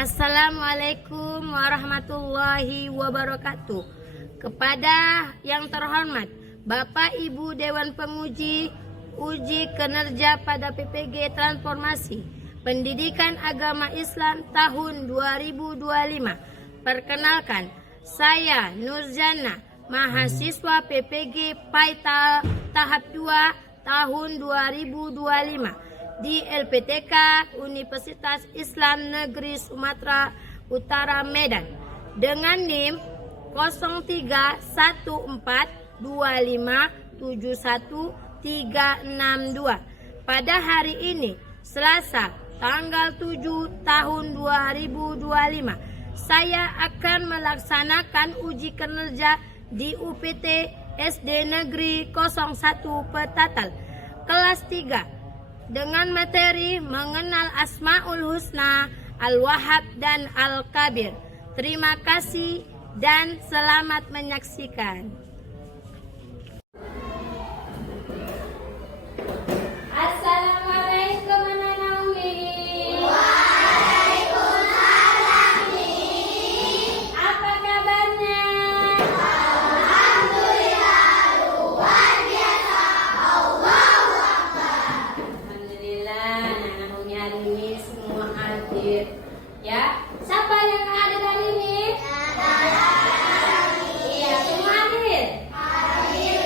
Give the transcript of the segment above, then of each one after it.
Assalamualaikum warahmatullahi wabarakatuh. Kepada yang terhormat Bapak Ibu Dewan Penguji Uji Kinerja pada PPG Transformasi Pendidikan Agama Islam tahun 2025. Perkenalkan, saya Nurzana, mahasiswa PPG PAI tahap 2 tahun 2025 di LPTK Universitas Islam Negeri Sumatera Utara Medan dengan NIM 0314257132 pada hari ini Selasa tanggal 7 tahun 2025 saya akan melaksanakan uji kinerja di UPT SD Negeri 01 Petatal kelas 3 dengan materi mengenal Asmaul Husna, Al-Wahhab dan Al-Kabir. Terima kasih dan selamat menyaksikan. Assalamualaikum Anak Naomi. Waalaikumsalam, Mi. Apa kabarnya? Alhamdulillah, luar biasa. Allahu Akbar. Alhamdulillah, Anak Naomi hari ini semua hadir. Ya, siapa yang ada hari ini? Iya, semua hadir.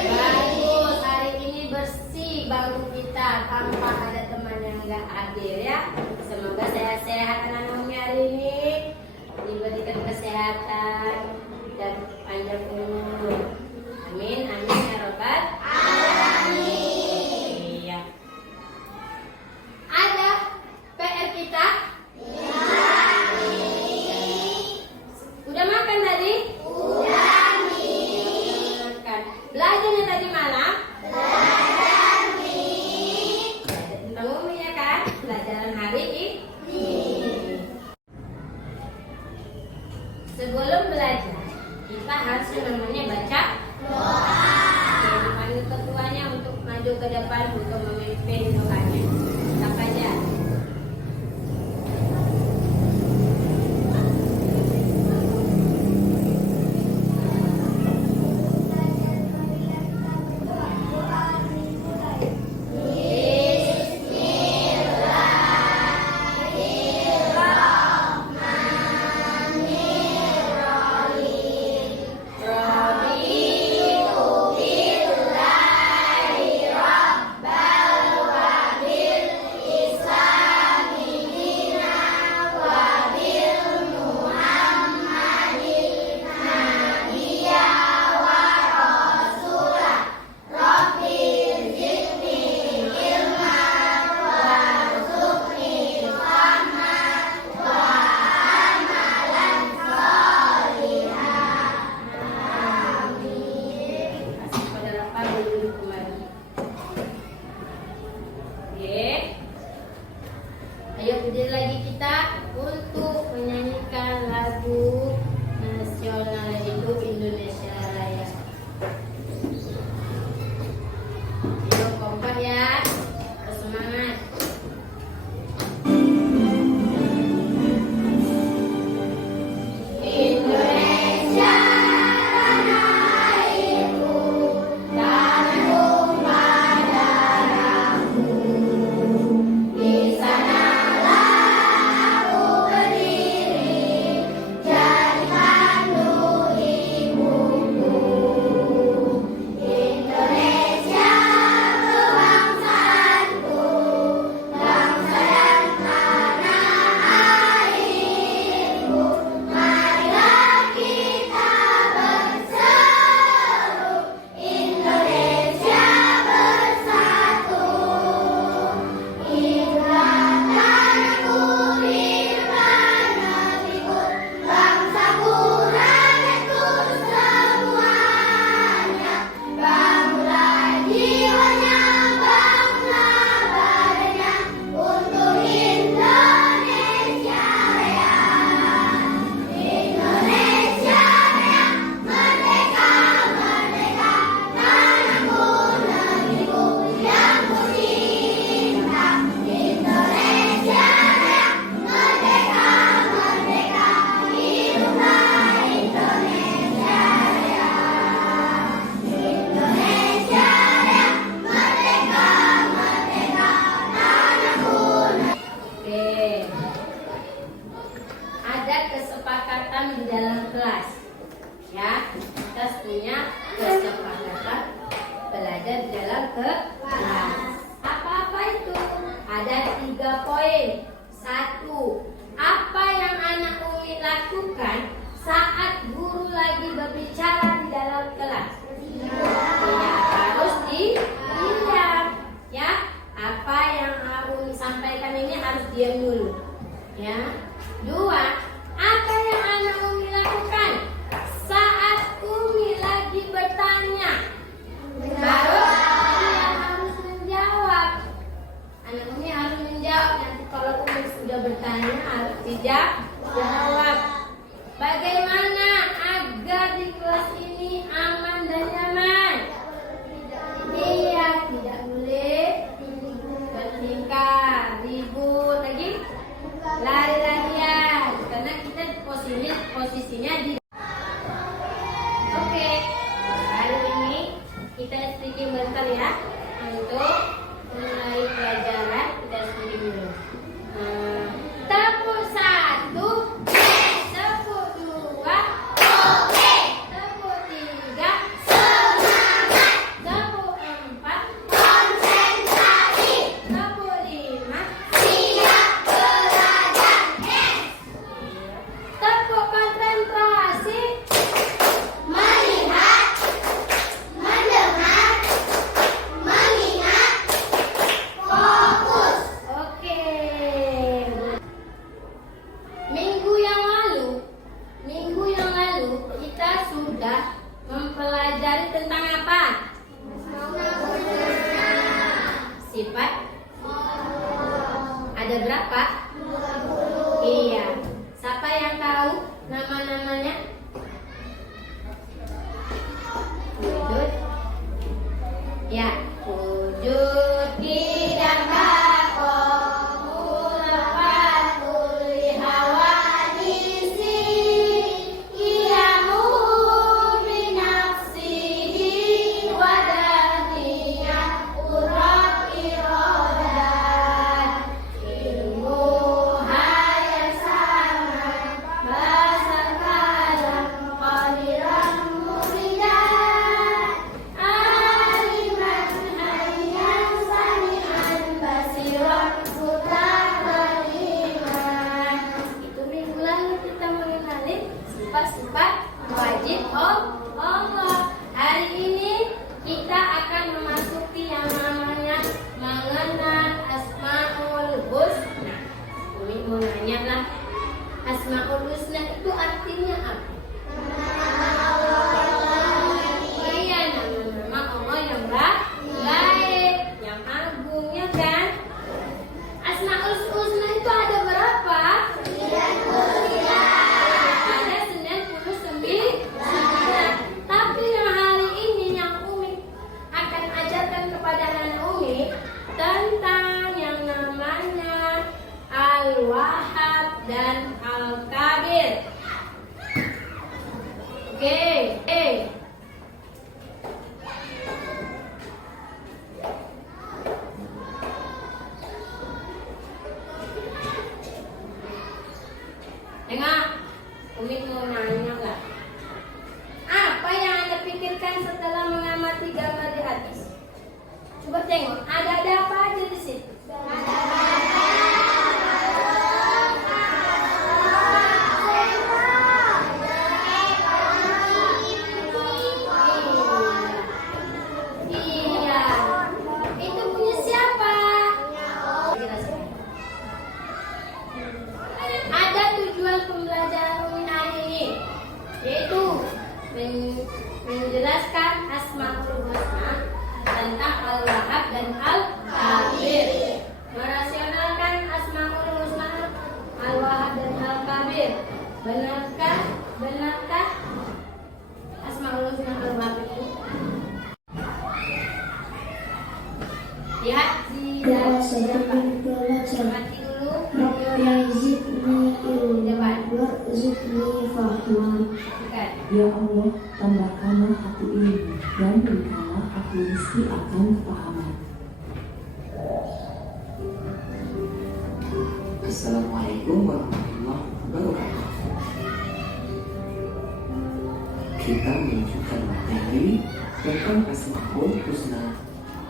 Bagus, hari ini bersih bangku kita tanpa ada teman yang enggak hadir ya. Semoga sehat-sehat Anak Naomi hari ini, diberikan kesehatan dan panjang umur. Amin, amin ya robbal alamin. Iya. Ada PR kita? Udah makan tadi? Udah, Mi. Makan. Belajarnya tadi malam? Belajar, Mi. Tentang umum ya kan? Pelajaran hari ini. Sebelum belajar, kita harus yang namanya baca Doa. dipanggil ketuanya untuk maju ke depan untuk memimpin doanya. Siapa aja? Ayo berdiri lagi kita untuk menyanyikan lagu nasional Hidup Indonesia Raya. Ayo kompak ya, bersemangat. Indonesia tanah airku, tanah tumpah darahku. Di sanalah aku berdiri, ada kesepakatan di dalam kelas. Ya, kita punya kesepakatan belajar di dalam kelas. Apa-apa itu? Ada 3 poin. 1. Apa yang anak Umi lakukan saat guru lagi berbicara di dalam kelas? Ya, harus diam. Ya, apa yang Umi sampaikan ini harus diam dulu. Ya. 2. Apa yang anak Umi lakukan saat Umi lagi bertanya? Harus menjawab. Anak Umi harus menjawab. Nanti kalau Umi sudah bertanya harus tidak jawab. Bagaimana agar di kelas ini aman dan nyaman? Iya, tidak boleh bertingkah, ribut lagi, lari-larian, karena kita posisinya di. Oke, hari ini kita sedikit bentar ya untuk mulai pelajaran. Kita sedikit dulu. Tepuk 1, tepuk 2, tepuk 3, tepuk 4, tepuk 5, tepuk konsentrasi. Melihat, mendengar, mengingat, fokus. Oke. Minggu yang lalu kita sudah mempelajari tentang apa? Sifat. Ada berapa? Iya. Siapa yang tahu nama-namanya? Wujud. Ya, wujud tidak baku, lepas tuli hawa disi, iamu binafsihi wadaniyah urat irodat, ilmu hayat sama bahasa kalam qadiran muridan, aliman hayyan sami'an basiran mutaqalliman. Itu minggu lalu kita mengenali sifat-sifat wajib Allah. Hari ini kita akan memasuki yang namanya mengenal Asmaul Husna. Umi mau nanya lah, Asmaul Husna itu artinya apa? Iya, nama-nama Allah yang baik, yang agung, ya kan? Asmaul Husna itu ada berapa? Ada 99. Tapi yang hari ini yang Umi akan ajarkan kepada anak Umi tentang yang namanya Al-Wahhab dan Al-Kabir. Oke. Tengok, Umi mau nanya nggak? Apa yang Anda pikirkan setelah mengamati gambar di atas? Coba tengok, ada apa aja di situ? Iya. Itu punya siapa? Jelaskan. Ada tujuan pembelajaran Umi hari ini, yaitu menjelaskan Asmaul Husna tentang Al-Wahhab dan Al-Kabir, merasionalkan Asmaul Husna, Al-Wahhab dan Al-Kabir. Benarkah Asmaul Husna Al-Wahhab itu? Lihat di dalam mati dulu. Bukan. Ya Allah, tambahkanlah aku ilmu dan berikanlah aku rezeki akan kepahaman. Assalamualaikum warahmatullahi wabarakatuh. kita menunjukkan materi tentang Asmaul Husna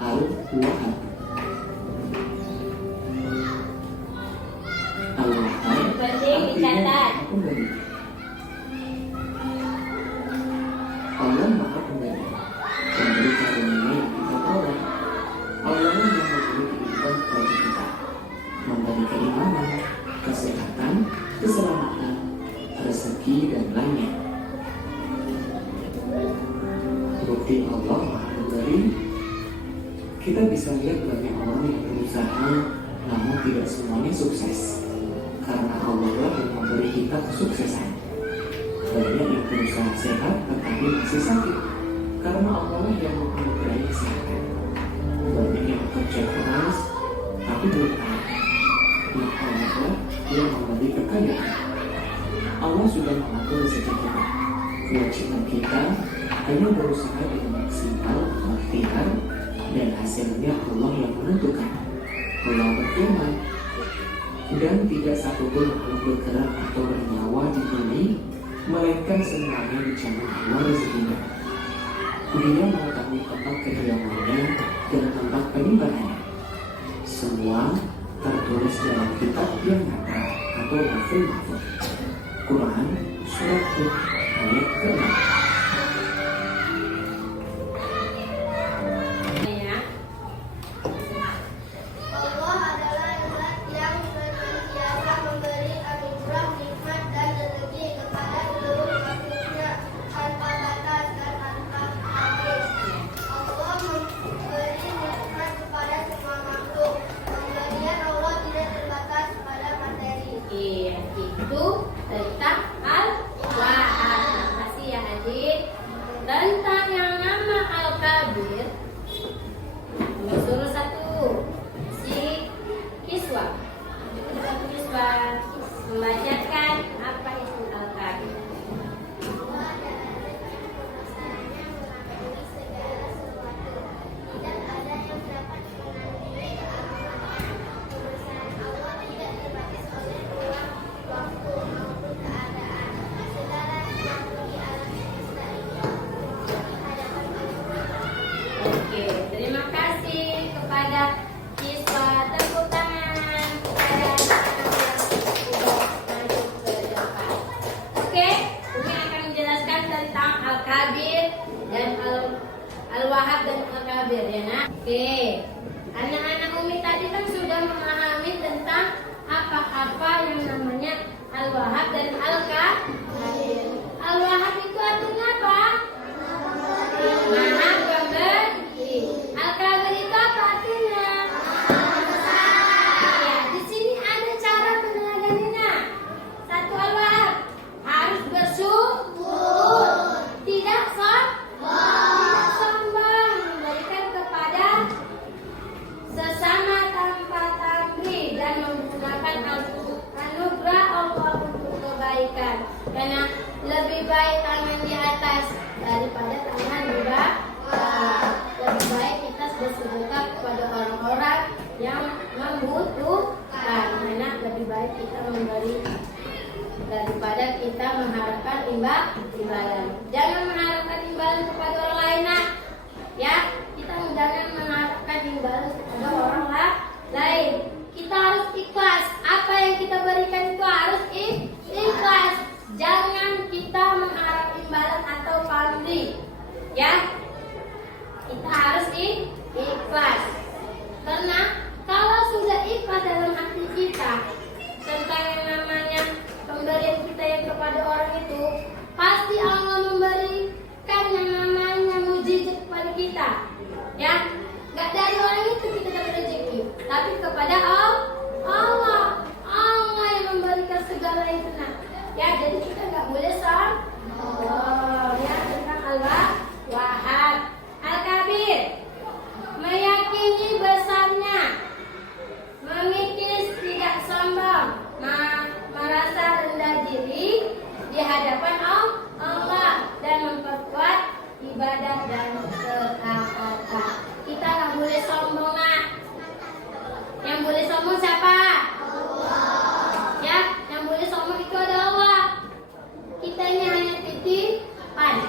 Al-Wahhab. Al-Wahhab Penting dicatat. pemberi. Allah Maha Pemberi, pemberi karunia yang kita peroleh. Allah yang memberi kehidupan kepada kita, memberi keimanan, kesehatan, keselamatan, rezeki dan lainnya. Bukti Allah Maha Pemberi, kita bisa lihat banyak orang yang berusaha namun tidak semuanya sukses. Karena Allah lah yang memberi kita kesuksesan. Banyak yang berusaha sehat tetapi masih sakit, karena Allah lah yang memberi kesehatan. Banyak yang bekerja keras tapi belum tahu, nah Allah lah yang memberi kekayaan. Allah sudah mengatur rezeki kita. Kewajiban kita hanya berusaha dengan maksimal, ikhtiar, dan hasilnya Allah yang menentukan. Allah berfirman, dan tidak satupun makhluk bergerak atau bernyawa di bumi melainkan semuanya dijamin Allah rezekinya. Dia mengetahui tempat kediamannya dan tempat penyimpanan. Semua tertulis dalam kitab yang nyata atau Lauhul Mahfuz. Quran Surat Hud ayat ke-6. Ya. Allah adalah zat yang senantiasa memberi anugerah, nikmat, dan rezeki kepada seluruh makhluknya tanpa batas dan tanpa habis. Allah memberi nikmat kepada semua makhluk. Pemberian Allah tidak terbatas pada materi. Iya, itu tentang Al-Wahhab. Makasih ya adik. Tentang yang nama Al-Kabir, suruh satu si Kiswa. Satu Kiswa membacakan apa itu Al-Kabir. Tidak ada yang dapat menandingi keagungan. Kebesaran Allah tidak terbatas oleh ruang, waktu, maupun keadaan. Segala sesuatu di alam semesta ini di hadapan Allah. Oke, terima kasih kepada Kiswa. Tepuk tangan kepada anak-anak yang sudah masuk ke depan. Oke, Umi akan menjelaskan tentang Al-Kabir dan Al-Wahhab dan Al-Kabir ya nak. Oke, anak-anak Umi tadi kan sudah memahami tentang apa-apa yang namanya Al-Wahhab dan Al-Kabir. Al-Wahhab itu artinya apa? Maha Pemberi. Al-Kabir itu apa artinya? Ya, di sini ada cara penegakannya. Satu, Al-Wahhab harus bersyukur, tidak sombong, memberikan kepada sesama tanpa pamrih dan menggunakan anugerah Allah untuk kebaikan. Karena lebih baik tangan di atas daripada tangan di bawah. Lebih baik kita bersedekah kepada orang-orang yang membutuhkan. Karena lebih baik kita memberi daripada kita mengharapkan imbalan. Jangan mengharapkan imbalan kepada orang lain, nak. Ya, kita jangan mengharapkan imbalan kepada orang lain. Kita harus ikhlas. Apa yang kita berikan itu harus ikhlas. Jangan kita mengharap imbalan atau pamrih. Ya, kita harus ikhlas. Karena kalau sudah ikhlas dalam hati kita tentang yang namanya pemberian kita yang kepada orang itu, pasti Allah memberikan yang namanya mujizat kepada kita. Ya, nggak dari orang itu kita dapat rezeki, tapi kepada Allah yang memberikan segala itu. Nah, ya, jadi kita nggak boleh sombong. Ya, tentang Al-Wahhab. Al-Kabir, meyakini besarnya, memikir tidak sombong, merasa rendah diri di hadapan Allah dan memperkuat ibadah dan ketaatan. Kita nggak boleh sombong, nak. Yang boleh sombong siapa? Allah. Ya, yang boleh sombong itu adalah Allah. Kita ini hanya titipan.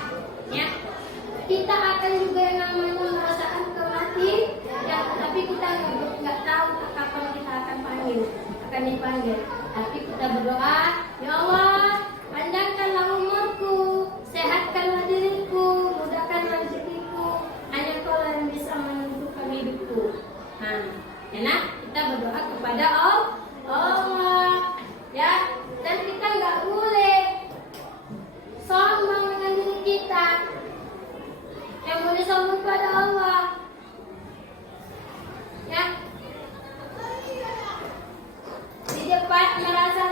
dipanggil. Tapi kita berdoa, ya Allah, panjangkanlah umurku, sehatkanlah diriku, mudahkanlah rezekiku. Hanya Kau yang bisa menentukan hidupku. Nah, enak kita berdoa kepada Allah, ya. Dan kita nggak boleh sombong dengan diri kita. Yang boleh sombong kepada Allah, ya. Di depan merasa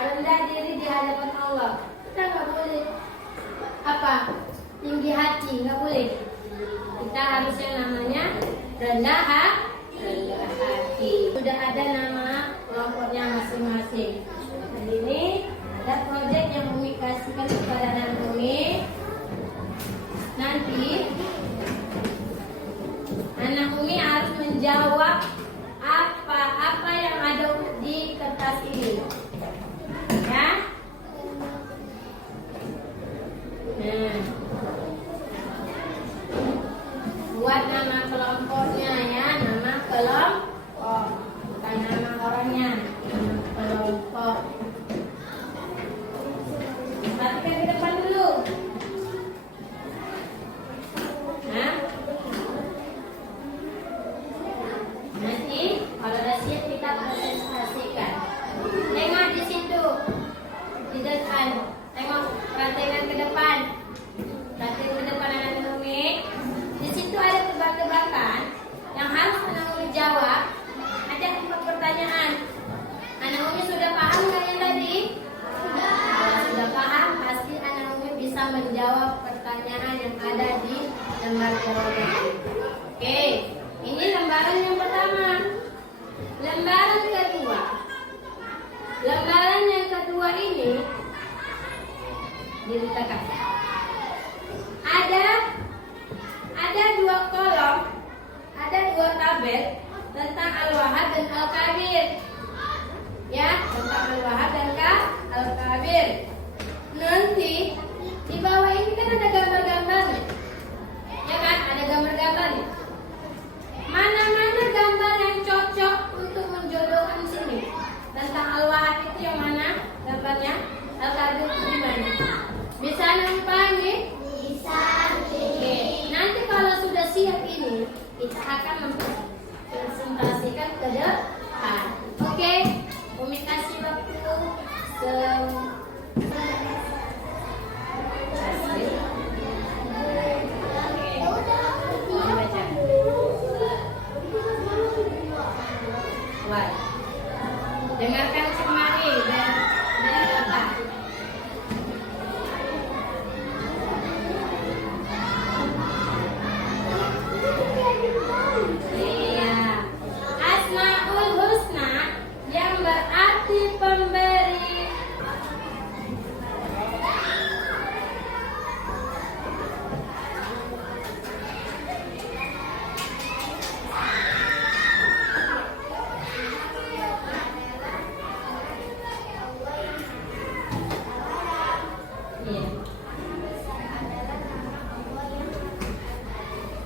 rendah diri di hadapan Allah. Kita nggak boleh tinggi hati, nggak boleh. Kita harus yang namanya rendah hati. Sudah ada nama kelompoknya masing-masing. Dan ini ada proyek yang Umi kasihkan kepada anak Umi. Nanti anak Umi harus menjawab apa yang ada di kertas ini, ya. Nah, buat nama kelompoknya, ya, nama kelompok, bukan nama orangnya, nama kelompok. Perhatikan ke depan dulu. Nah, nanti kalau udah siap kita presentasikan. Tengok di situ, di depan. Tengok, perhatikan ke depan. Perhatikan ke depan anak Umi. Di situ ada tebak-tebakan yang harus anak Umi jawab. Ada 4 pertanyaan. Anak Umi sudah paham nggak yang tadi? Kalau sudah paham, pasti anak Umi bisa menjawab pertanyaan yang ada di lembar jawaban. Oke, ini lembaran yang pertama. Lembaran kedua. Lembaran yang kedua ini diletakkan. Ada 2 kolom, ada 2 tabel tentang Al-Wahhab dan Al-Kabir. Ya, tentang Al-Wahhab dan Al-Kabir. Nanti di bawah ini kan ada gambar-gambarnya. Ya kan, ada gambar-gambarnya. Mana-mana gambar yang cocok untuk menjodohkan sini. Tentang Al-Wahhab itu yang mana gambarnya? Al-Kabir itu di mana? Bisa nampak? Bisa. Oke. Nanti kalau sudah siap ini, kita akan mempresentasikan ke depan. Oke. Umi kasih waktu dengarkan Cemari dan Bapak. Iya. Asmaul Husna yang berarti pemberi.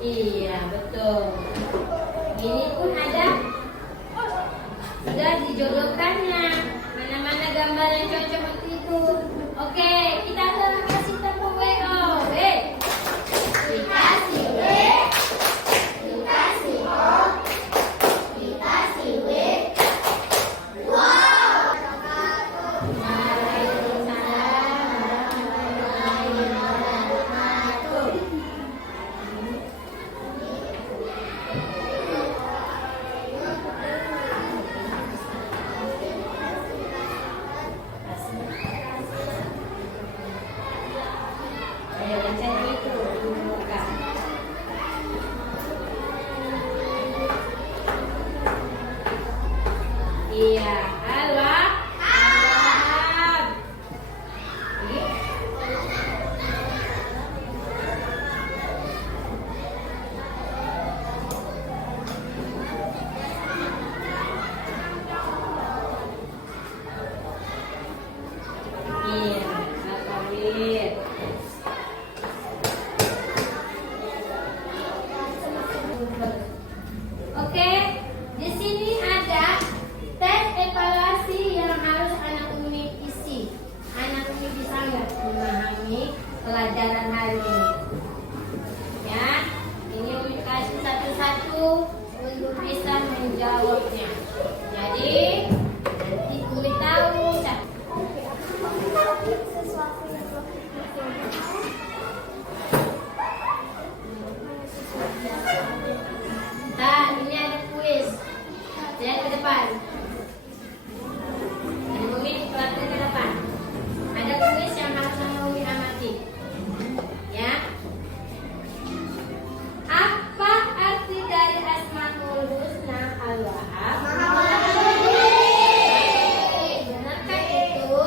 Iya, betul. Ini pun ada sudah dijodohkannya. Mana-mana gambar yang cocok untuk itu. Oke, kita kasih tepuk WO. Dikasih W, dikasih O, dikasih W. Wow. Waalaikumsalam warahmatullahi wabarakatuh. pelajaran hari ini. Ya, ini Umi kasih satu-satu untuk bisa menjawabnya. Jadi nanti Umi tahu. Sesuatu yang Nah, ini ada kuis. Lihat ke depan. Ada Umi perhatikan ke depan. Ada kuis yang harus Umi amati. Ya. Apa arti dari Asmaul Husna Al-Wahhab? Benarkah itu?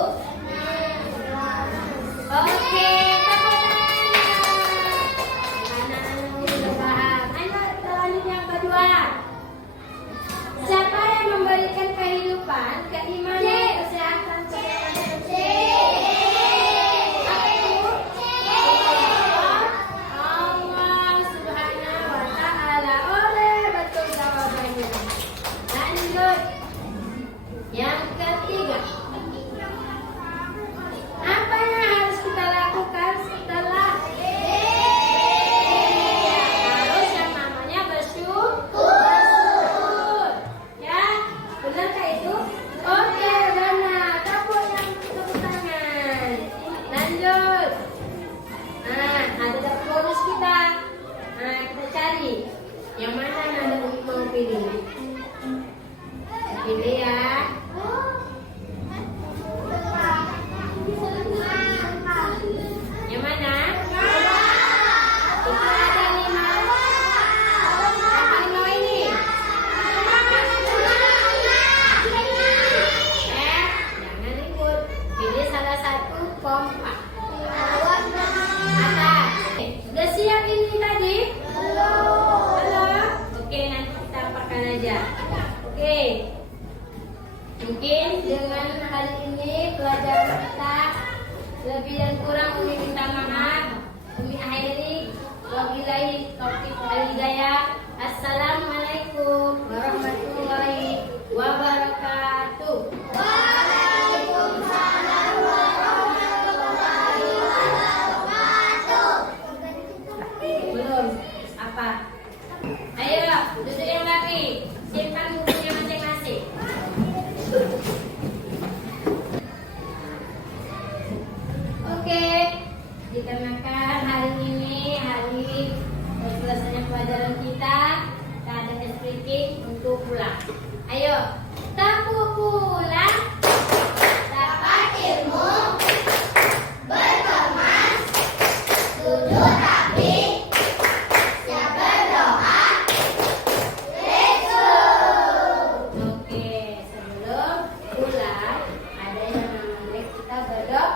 Oke, tepuk tangan. Anak-anak Umi sudah paham. Ayo kita lanjut yang kedua. Siapa yang memberikan kehidupan, keimanan, kesehatan, Apa itu? Allah Subhanahu wa Ta'ala. Oleh, betul jawabannya. Lanjut. Yang ketiga. Apa yang harus kita lakukan setelah harus yang namanya bersyukur. Ya, benarkah itu? Oke, benar. Tepuk tangan. Lanjut. Nah, ada daftar bonus kita. Nah, kita cari. Yang mana yang ada Umi mau pilih? Pilih ya. Yang mana? Itu ada 5. Yang paling bawah ini. Jangan ikut. Pilih salah satu kompak. Atas. Sudah siap ini tadi? Belum. Oke, nanti kita apakan aja. Oke. Mungkin dengan hari ini pelajaran kita lebih dan kurang Umi minta maaf. Umi akhiri. Wabillahi taufiq wal hidayah. Assalamualaikum warahmatullahi wabarakatuh. Belum. Apa? Ayo, duduk yang rapi. Simpan bukunya masing-masing. Oke, dikarenakan hari ini hari selesainya pelajaran kita ada speaking untuk pulang. Ayo, tapu pulang. Dapat ilmu, berkemas, duduk rapi, siap berdoa. Let's go. Oke, sebelum pulang ada yang namanya kita berdoa.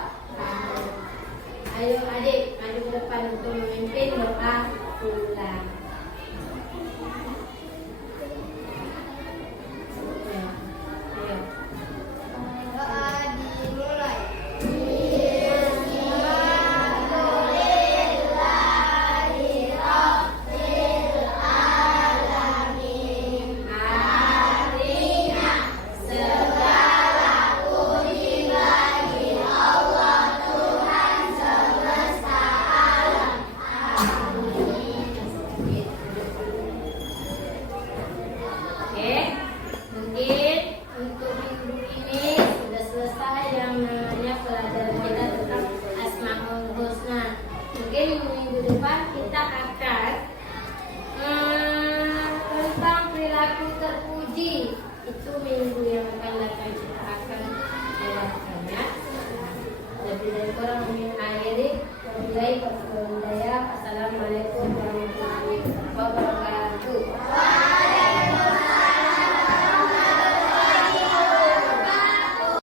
Ayo adik, maju ke depan untuk memimpin doa pulang. Ayo. Doa dimulai. Artinya segala puji bagi Allah Tuhan semesta alam. Amin. Oke, mungkin untuk minggu ini sudah selesai yang namanya pelajaran kita tentang Asmaul Husna. Mungkin minggu depan kita akan tentang perilaku terpuji. Itu minggu yang akan datang.